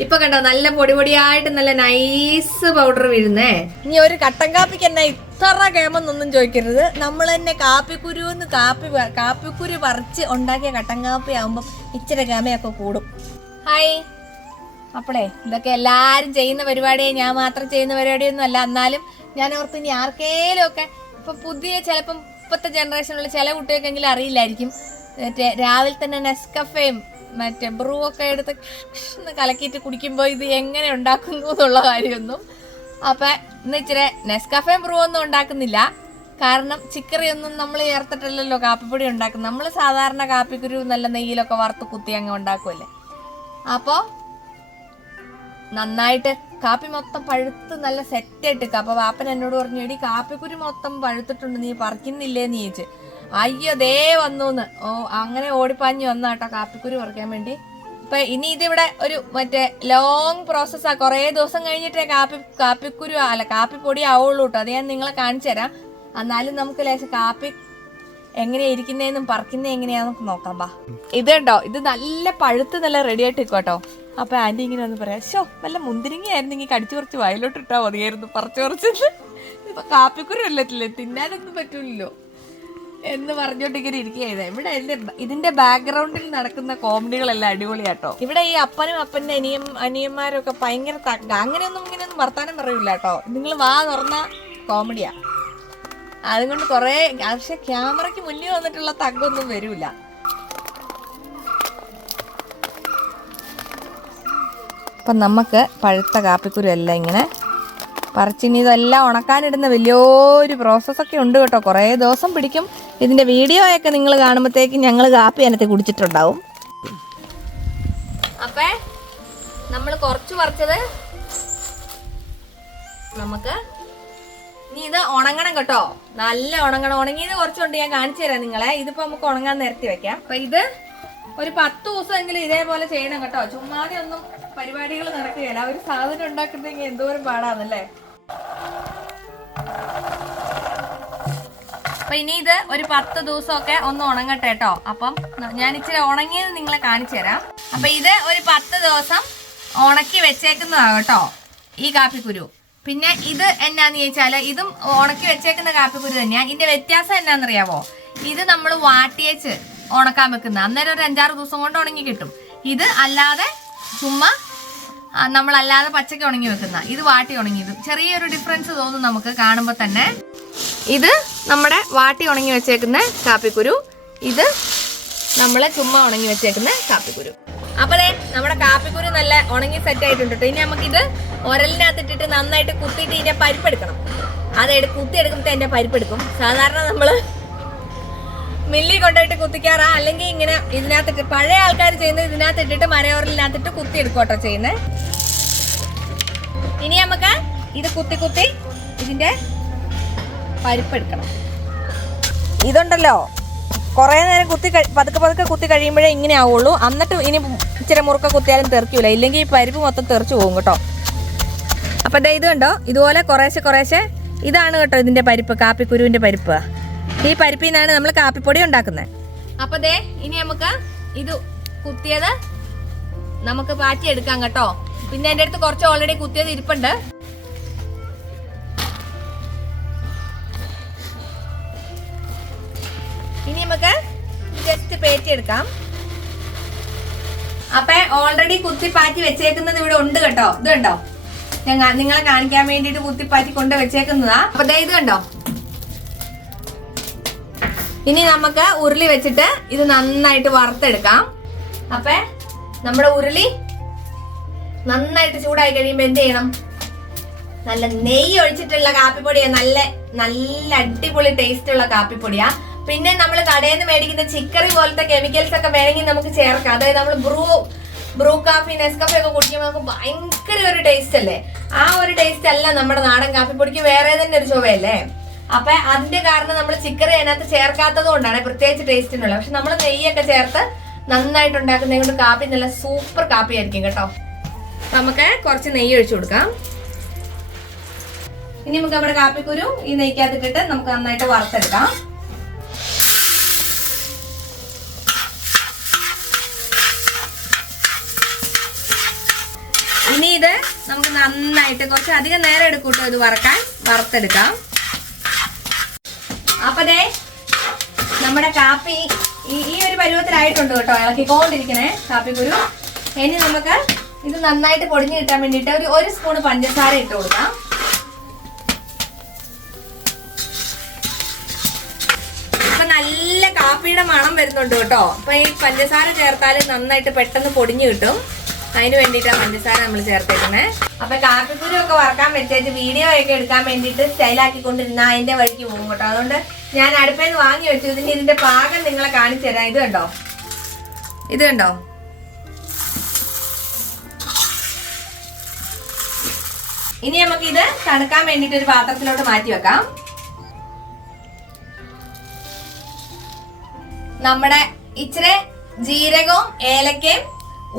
ഇപ്പൊ കണ്ടോ നല്ല പൊടി പൊടിയായിട്ട് നല്ല നൈസ് പൗഡർ വീഴുന്നേ. ഇനി ഒരു കട്ടൻ കാപ്പിക്ക് എന്നാ ഇത്ര കേമെന്നൊന്നും ചോദിക്കരുത്. നമ്മൾ തന്നെ കാപ്പിക്കുരുന്ന് കാപ്പിക്കുരു പറിച്ച് ഉണ്ടാക്കിയ കട്ടൻ കാപ്പി ആകുമ്പോ ഇച്ചിരി കേമയൊക്കെ കൂടും. ഹായ്. അപ്പോളേ ഇതൊക്കെ എല്ലാരും ചെയ്യുന്ന പരിപാടിയെ ഞാൻ മാത്രം ചെയ്യുന്ന പരിപാടിയൊന്നും അല്ല. എന്നാലും ഞാൻ ഓർത്ത് ഇനി ആർക്കേലും ഒക്കെ ഇപ്പൊ പുതിയ ചിലപ്പം ഇപ്പത്തെ ജനറേഷനിലുള്ള ചില കുട്ടികൾക്കെങ്കിലും അറിയില്ലായിരിക്കും. മറ്റേ രാവിലെ തന്നെ നെസ്കഫയും മറ്റേ ബ്രൂ ഒക്കെ എടുത്ത് കലക്കിയിട്ട് കുടിക്കുമ്പോൾ ഇത് എങ്ങനെ ഉണ്ടാക്കുന്നു എന്നുള്ള കാര്യമൊന്നും. അപ്പം ഇന്ന് ഇച്ചിരി നെസ്കഫയും ബ്രൂ ഒന്നും ഉണ്ടാക്കുന്നില്ല. കാരണം ചിക്കറിയൊന്നും നമ്മൾ ചേർത്തിട്ടല്ലല്ലോ കാപ്പിപ്പൊടി ഉണ്ടാക്കുന്നത്. നമ്മൾ സാധാരണ കാപ്പിക്കുരു നല്ല നെയ്യിലൊക്കെ വറുത്ത് കുത്തി അങ്ങ് ഉണ്ടാക്കുമല്ലേ. അപ്പോൾ നന്നായിട്ട് കാപ്പി മൊത്തം പഴുത്ത് നല്ല സെറ്റായിട്ട്. അപ്പോൾ വാപ്പൻ എന്നോട് പറഞ്ഞു, എടി കാപ്പിക്കുരു മൊത്തം പഴുത്തിട്ടുണ്ട്, നീ പറിക്കുന്നില്ലേന്ന് ചോദിച്ചു. അയ്യോ ദേ വന്നൂന്ന്. അങ്ങനെ ഓടിപ്പാഞ്ഞ് വന്നാട്ടോ കാപ്പിക്കുരു പറിക്കാൻ വേണ്ടി. ഇപ്പൊ ഇനി ഇതിവിടെ ഒരു മറ്റേ ലോങ് പ്രോസസ്സാ. കുറേ ദിവസം കഴിഞ്ഞിട്ടേ കാപ്പിക്കുരു അല്ല കാപ്പിപ്പൊടി ആവുള്ളൂ കേട്ടോ. അത് ഞാൻ നിങ്ങളെ കാണിച്ചു തരാം. എന്നാലും നമുക്ക് ലേശം കാപ്പി എങ്ങനെയാ ഇരിക്കുന്നതെന്നും പറിക്കുന്നത് എങ്ങനെയാന്നൊക്കെ നോക്കാം. ബാ, ഇത് കണ്ടോ, ഇത് നല്ല പഴുത്ത് നല്ല റെഡി ആയിട്ട് നിൽക്കും. അപ്പൊ ആന്റി ഇങ്ങനെ ഒന്ന് പറയാം, ഷോ വല്ല മുന്തിരിങ്ങയായിരുന്നെങ്കിൽ കടിച്ചു കുറച്ച് വയലോട്ട് ഇട്ടാ മതിയായിരുന്നു, പറിച്ച് ഇപ്പൊ കാപ്പിക്കുരു അല്ലത്തില്ലേ, തിന്നാനൊന്നും പറ്റൂലല്ലോ എന്ന് പറഞ്ഞോണ്ടിങ്ങനെ ഇരിക്കുകയായത്. ഇവിടെ ഇതിന്റെ ബാക്ക്ഗ്രൗണ്ടിൽ നടക്കുന്ന കോമഡികളെല്ലാം അടിപൊളിയാട്ടോ. ഇവിടെ ഈ അപ്പന്റെ അനിയന്മാരൊക്കെ ഭയങ്കര അങ്ങനെയൊന്നും ഇങ്ങനെയൊന്നും വർത്താനം പറയൂല കേട്ടോ. നിങ്ങൾ വാ തുറന്ന കോമഡിയാ. അതുകൊണ്ട് കുറെ, പക്ഷെ ക്യാമറയ്ക്ക് മുന്നിൽ വന്നിട്ടുള്ള തഗ്ഗൊന്നും വരൂല. അപ്പം നമുക്ക് പഴുത്ത കാപ്പിക്കുരു എല്ലാം ഇങ്ങനെ പറിച്ചിനി ഇതെല്ലാം ഉണക്കാനിടുന്ന വലിയൊരു പ്രോസസ്സൊക്കെ ഉണ്ട് കേട്ടോ. കുറേ ദിവസം പിടിക്കും. ഇതിൻ്റെ വീഡിയോയൊക്കെ നിങ്ങൾ കാണുമ്പോഴത്തേക്കും ഞങ്ങൾ കാപ്പി അതിനകത്ത് കുടിച്ചിട്ടുണ്ടാവും. അപ്പേ നമ്മൾ കുറച്ച് പറിച്ചത് നമുക്ക് ഇനി ഇത് ഉണങ്ങണം കേട്ടോ. നല്ല ഉണങ്ങണം. ഉണങ്ങിയത് കുറച്ചുണ്ട്, ഞാൻ കാണിച്ചു തരാം നിങ്ങളെ. ഇതിപ്പോൾ നമുക്ക് ഉണങ്ങാൻ നിരത്തി വെക്കാം. അപ്പം ഇത് ഒരു 10 ദിവസമെങ്കിലും ഇതേപോലെ ചെയ്യണം കേട്ടോ. ചുമ്മാതെ ഒന്നും പരിപാടികൾ നടക്കുകയില്ല. ഒരു സാധനം ഉണ്ടാക്കുന്നെങ്കിൽ എന്തോരം പാടാന്നല്ലേ. അപ്പൊ ഇനി ഇത് ഒരു 10 ദിവസമൊക്കെ ഒന്ന് ഉണങ്ങട്ടെ കേട്ടോ. അപ്പം ഞാൻ ഇച്ചിരി ഉണങ്ങിയത് നിങ്ങളെ കാണിച്ചു തരാം. അപ്പൊ ഇത് ഒരു 10 ദിവസം ഉണക്കി വെച്ചേക്കുന്നതാണ് കേട്ടോ ഈ കാപ്പിക്കുരു. പിന്നെ ഇത് എന്നാന്ന് ചോദിച്ചാല് ഇതും ഉണക്കി വെച്ചേക്കുന്ന കാപ്പിക്കുരു തന്നെയാ. ഇതിന്റെ വ്യത്യാസം എന്നാന്നറിയാവോ, ഇത് നമ്മൾ വാട്ടിയേച്ച് ഉണക്കാൻ വെക്കുന്ന അന്നേരം ഒരു 5-6 ദിവസം കൊണ്ട് ഉണങ്ങി കിട്ടും. ഇത് അല്ലാതെ ചുമ്മാ നമ്മളല്ലാതെ പച്ചക്ക് ഉണങ്ങി വെക്കുന്ന, ഇത് വാട്ടി ഉണങ്ങിയത്. ചെറിയൊരു ഡിഫറൻസ് തോന്നും നമുക്ക് കാണുമ്പോൾ തന്നെ. ഇത് നമ്മുടെ വാട്ടി ഉണങ്ങി വെച്ചേക്കുന്ന കാപ്പിക്കുരു, ഇത് നമ്മളെ ചുമ്മാ ഉണങ്ങി വെച്ചേക്കുന്ന കാപ്പിക്കുരു. അപ്പൊ നമ്മുടെ കാപ്പിക്കുരു നല്ല ഉണങ്ങി സെറ്റ് ആയിട്ടുണ്ട്. ഇനി നമുക്കിത് ഉരലിനകത്തിട്ടിട്ട് നന്നായിട്ട് കുത്തിയിട്ട് ഇതിന്റെ പരിപ്പെടുക്കണം. കുത്തി എടുക്കുമ്പോൾ അതിന്റെ പരിപ്പെടുക്കും. സാധാരണ നമ്മള് മില്ലി കൊണ്ടുപോയിട്ട് കുത്തിക്കാറാ, അല്ലെങ്കിൽ ഇങ്ങനെ ഇതിനകത്തിട്ട് പഴയ ആൾക്കാർ ചെയ്യുന്നത് ഇതിനകത്തിട്ടിട്ട് മരയോറിനകത്തിട്ട് കുത്തി എടുക്കോട്ടോ ചെയ്യുന്നത്. ഇനി നമുക്ക് ഇത് കുത്തി ഇതിന്റെ പരിപ്പെടുക്കണം. ഇതുണ്ടല്ലോ കുറെ നേരം പതുക്കെ കുത്തി കഴിയുമ്പോഴേ ഇങ്ങനെ ആവുള്ളൂ. എന്നിട്ട് ഇനി ഇച്ചിരി മുറുക്ക കുത്തിയാലും തെറിക്കൂല, ഇല്ലെങ്കിൽ ഈ പരിപ്പ് മൊത്തം തെറിച്ചു പോകും കേട്ടോ. അപ്പൊ ഇത് കണ്ടോ, ഇതുപോലെ കുറേശ്ശെ ഇതാണ് കേട്ടോ ഇതിന്റെ പരിപ്പ്, കാപ്പിക്കുരുവിന്റെ പരിപ്പ്. ഈ പരിപ്പിൽ നിന്നാണ് നമ്മൾ കാപ്പിപ്പൊടി ഉണ്ടാക്കുന്നത്. അപ്പൊ ഇനി നമുക്ക് ഇത് കുത്തിയത് നമുക്ക് പാറ്റിയെടുക്കാം കേട്ടോ. പിന്നെ എൻ്റെ അടുത്ത് കുറച്ച് ഓൾറെഡി കുത്തിയത് ഇരിപ്പുണ്ട്. ഇനി നമുക്ക് ജസ്റ്റ് പേറ്റിയെടുക്കാം. അപ്പൊ ഓൾറെഡി കുത്തിപ്പാറ്റി വെച്ചേക്കുന്നത് ഇവിടെ ഉണ്ട് കേട്ടോ. ഇത് കണ്ടോ, ഞാൻ നിങ്ങളെ കാണിക്കാൻ വേണ്ടിയിട്ട് കുത്തിപ്പാറ്റി കൊണ്ട് വെച്ചേക്കുന്നതാ. അപ്പൊ ഇത് കണ്ടോ. ഇനി നമുക്ക് ഉരുളി വെച്ചിട്ട് ഇത് നന്നായിട്ട് വറുത്തെടുക്കാം. അപ്പൊ നമ്മുടെ ഉരുളി നന്നായിട്ട് ചൂടായി കഴിയുമ്പോ എന്ത് ചെയ്യണം, നല്ല നെയ്യ് ഒഴിച്ചിട്ടുള്ള കാപ്പിപ്പൊടിയാ. നല്ല നല്ല അടിപൊളി ടേസ്റ്റ് ഉള്ള കാപ്പിപ്പൊടിയാ. പിന്നെ നമ്മൾ കടയിൽ നിന്ന് മേടിക്കുന്ന ചിക്കറി പോലത്തെ കെമിക്കൽസ് ഒക്കെ വേണമെങ്കിൽ നമുക്ക് ചേർക്കാം. അതായത് നമ്മൾ ബ്രൂ കാഫി നെസ്കഫി ഒക്കെ കുടിക്കുമ്പോൾ നമുക്ക് ഭയങ്കര ഒരു ടേസ്റ്റ് അല്ലേ. ആ ഒരു ടേസ്റ്റ് അല്ല നമ്മുടെ നാടൻ കാപ്പിപ്പൊടിക്ക്. വേറെ തന്നെ ഒരു ചുവയല്ലേ. അപ്പൊ അതിന്റെ കാരണം നമ്മൾ ചിക്കറി അതിനകത്ത് ചേർക്കാത്തത് കൊണ്ടാണ് പ്രത്യേകിച്ച് ടേസ്റ്റിനുള്ള. പക്ഷെ നമ്മൾ നെയ്യൊക്കെ ചേർത്ത് നന്നായിട്ട് ഉണ്ടാക്കുന്നത് കൊണ്ട് കാപ്പി നല്ല സൂപ്പർ കാപ്പി ആയിരിക്കും കേട്ടോ. നമുക്ക് കുറച്ച് നെയ്യ് ഒഴിച്ചു കൊടുക്കാം. ഇനി നമുക്ക് നമ്മുടെ കാപ്പിക്കുരു ഈ നെയ്ക്കകത്തിട്ടിട്ട് നമുക്ക് നന്നായിട്ട് വറുത്തെടുക്കാം. ഇനി ഇത് നമുക്ക് നന്നായിട്ട് കുറച്ച് അധികം നേരം എടുക്കൂട്ടോ ഇത് വറുത്തെടുക്കാം. അപ്പൊ ദേ നമ്മുടെ കാപ്പി ഈ ഒരു പരുവത്തിലായിട്ടുണ്ട് കേട്ടോ. ഇളക്കിക്കൊണ്ടിരിക്കണേ കാപ്പിക്കുരു. ഇനി നമുക്ക് ഇത് നന്നായിട്ട് പൊടിഞ്ഞു കിട്ടാൻ വേണ്ടിയിട്ട് ഒരു സ്പൂൺ പഞ്ചസാര ഇട്ട് കൊടുക്കാം. അപ്പൊ നല്ല കാപ്പിയുടെ മണം വരുന്നുണ്ട് കേട്ടോ. അപ്പൊ ഈ പഞ്ചസാര ചേർത്താൽ നന്നായിട്ട് പെട്ടെന്ന് പൊടിഞ്ഞു കിട്ടും. അതിന് വേണ്ടിയിട്ടാണ് പഞ്ചസാര നമ്മൾ ചേർത്തേക്കുന്നത്. അപ്പൊ കാപ്പിക്കുരു ഒക്കെ വറക്കാൻ വെച്ചേച്ച് വീഡിയോ ഒക്കെ എടുക്കാൻ വേണ്ടിയിട്ട് സ്റ്റൈലാക്കിക്കൊണ്ടിരുന്ന അതിന്റെ വഴിക്ക് പോകും കേട്ടോ. അതുകൊണ്ട് ഞാൻ അടുപ്പിൽ നിന്ന് വാങ്ങി വെച്ചു. ഇതിന്റെ പാകം നിങ്ങളെ കാണിച്ചു തരാം. ഇത് കണ്ടോ. ഇനി നമുക്ക് ഇത് തണുക്കാൻ വേണ്ടിട്ട് ഒരു പാത്രത്തിലോട്ട് മാറ്റി വെക്കാം. നമ്മുടെ ഇച്ചിരി ജീരകവും ഏലക്കയും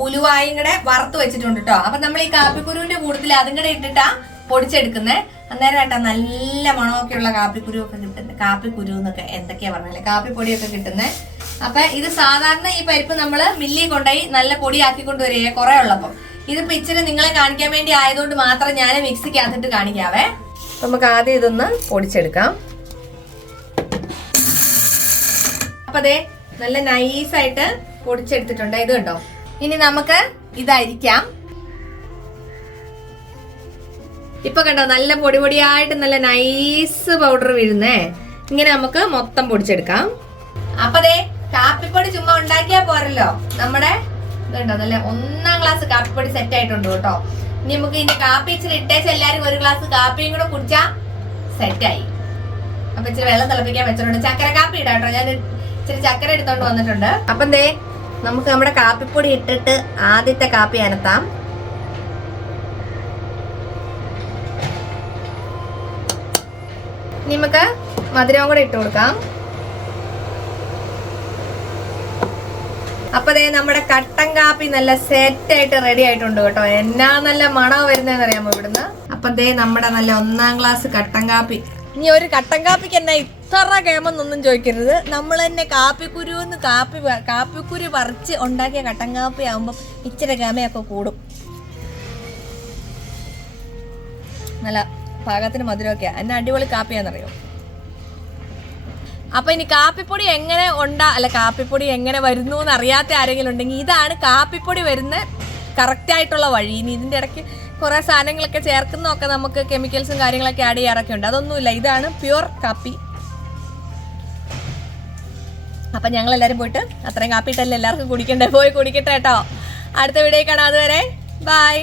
ഉലുവായും കൂടെ വറുത്ത് വെച്ചിട്ടുണ്ട് കേട്ടോ. അപ്പൊ നമ്മൾ ഈ കാപ്പിക്കുരുവിന്റെ കൂട്ടത്തിൽ അതും കൂടെ ഇട്ടിട്ടാ പൊടിച്ചെടുക്കുന്നത്. അന്നേരം കേട്ടോ നല്ല മണമൊക്കെ ഉള്ള കാപ്പിക്കുരു ഒക്കെ കിട്ടുന്നത്. കാപ്പിക്കുരു എന്നൊക്കെ എന്തൊക്കെയാ പറഞ്ഞാല് കാപ്പിപ്പൊടിയൊക്കെ കിട്ടുന്നത്. അപ്പൊ ഇത് സാധാരണ ഈ പരിപ്പ് നമ്മള് മില്ലിൽ കൊണ്ടുപോയി നല്ല പൊടിയാക്കി കൊണ്ടുവരിക കുറെ ഉള്ളപ്പോ. ഇതിപ്പോ ഇച്ചിരി നിങ്ങളെ കാണിക്കാൻ വേണ്ടി ആയതുകൊണ്ട് മാത്രം ഞാൻ മിക്സിക്കകത്തിട്ട് കാണിക്കാവേ. നമുക്ക് ആദ്യം ഇതൊന്ന് പൊടിച്ചെടുക്കാം. അപ്പൊ അതെ നല്ല നൈസായിട്ട് പൊടിച്ചെടുത്തിട്ടുണ്ട്. ഇത് കണ്ടോ. ഇനി നമുക്ക് ഇത് അരിക്കാം. ഇപ്പൊ കണ്ടോ നല്ല പൊടി പൊടിയായിട്ട് നല്ല നൈസ് പൗഡർ വീഴുന്നേ. ഇങ്ങനെ നമുക്ക് മൊത്തം പൊടിച്ചെടുക്കാം. അപ്പൊ ദേ കാപ്പിപ്പൊടി ചുമ്മാ ഉണ്ടാക്കിയാ പോരല്ലോ. നമ്മുടെ ഇതുണ്ടോ നല്ല 1ാം ക്ലാസ് കാപ്പിപ്പൊടി സെറ്റ് ആയിട്ടുണ്ട് കേട്ടോ. ഇനി നമുക്ക് ഇതിന്റെ കാപ്പി ഇച്ചിരി ഇട്ടേച്ച് എല്ലാരും ഒരു ഗ്ലാസ് കാപ്പിയും കൂടെ കുടിച്ചാ സെറ്റായി. അപ്പൊ ഇച്ചിരി വെള്ളം തിളപ്പിക്കാൻ വെച്ചിട്ടുണ്ട്. ചക്കര കാപ്പി ഇടാം കേട്ടോ. ഞാൻ ഇച്ചിരി ചക്കര എടുത്തോണ്ട് വന്നിട്ടുണ്ട്. അപ്പം ദേ നമുക്ക് നമ്മുടെ കാപ്പിപ്പൊടി ഇട്ടിട്ട് ആദ്യത്തെ കാപ്പി അനത്താം. നമുക്ക് മധുരവും കൂടെ ഇട്ട് കൊടുക്കാം. അപ്പൊ ദേ നമ്മുടെ കട്ടൻ കാപ്പി നല്ല സെറ്റ് ആയിട്ട് റെഡി ആയിട്ടുണ്ട് കേട്ടോ. എന്നാ നല്ല മണം വരുന്നതെന്ന് അറിയാമോ ഇവിടുന്ന്. അപ്പൊ ദേ നമ്മുടെ നല്ല 1ാം ക്ലാസ് കട്ടൻ കാപ്പി. ഇനി ഒരു കട്ടൻ കാപ്പിക്ക് എന്നാ ഇത്ര കേമെന്നൊന്നും ചോദിക്കരുത്. നമ്മൾ തന്നെ കാപ്പിക്കുരു പറിച്ച് ഉണ്ടാക്കിയ കട്ടൻ കാപ്പി ആകുമ്പോൾ ഇച്ചിരി കേമയൊക്കെ കൂടും. നല്ല പാകത്തിന് മധുരമൊക്കെയാ. എന്നെ അടിപൊളി കാപ്പിയാന്നറിയോ. അപ്പൊ ഇനി കാപ്പിപ്പൊടി എങ്ങനെ വരുന്നു എന്ന് അറിയാത്ത ആരെങ്കിലും ഉണ്ടെങ്കിൽ ഇതാണ് കാപ്പിപ്പൊടി വരുന്ന കറക്റ്റ് ആയിട്ടുള്ള വഴി. ഇനി ഇതിന്റെ ഇടയ്ക്ക് കുറെ സാധനങ്ങളൊക്കെ ചേർക്കുന്നതൊക്കെ നമുക്ക് കെമിക്കൽസും കാര്യങ്ങളൊക്കെ ആഡ് ചെയ്യാറൊക്കെ ഉണ്ട്. അതൊന്നുമില്ല. ഇതാണ് പ്യുവർ കാപ്പി. അപ്പൊ ഞങ്ങൾ എല്ലാവരും പോയിട്ട് അത്രയും കാപ്പി ഇട്ടല്ലേ എല്ലാവർക്കും കുടിക്കണ്ടേ. പോയി കുടിക്കട്ടെ കേട്ടോ. അടുത്ത വീഡിയോ കാണാം. അതുവരെ ബൈ.